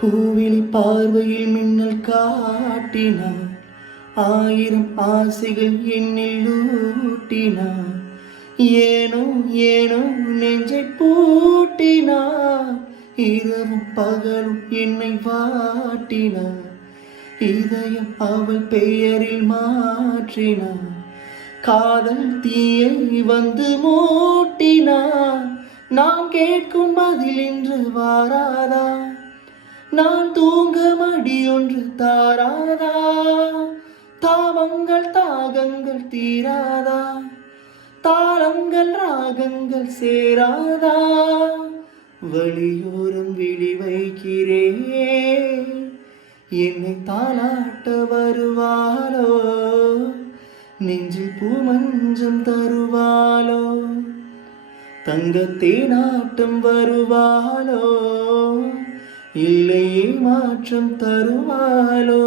பூவிழி பார்வையில் மின்னல் காட்டினார், ஆயிரம் ஆசைகள் என்னில் ஊட்டினார். ஏனோ ஏனோ நெஞ்சை பூட்டினார், இரவும் பகலும் என்னை வாட்டினார். இதயம் அவள் பெயரில் மாற்றினார், காதல் தீயை வந்து மூட்டினார். நான் கேட்கும் பதில் இன்று வாராதா, நான் தூங்க மடி ஒன்று தாராதா. தாவங்கள் தாகங்கள் தீராதா, தாளங்கள் ராகங்கள் சேராதா. வழியோரம் விழி வைக்கிறேன், என்னை தாளாட்ட வருவாளோ, நெஞ்சில் பூமஞ்சம் தருவாளோ, தங்கத்தே நாட்டம் வருவாளோ, இல்லையே மாற்றம் தருவாளோ.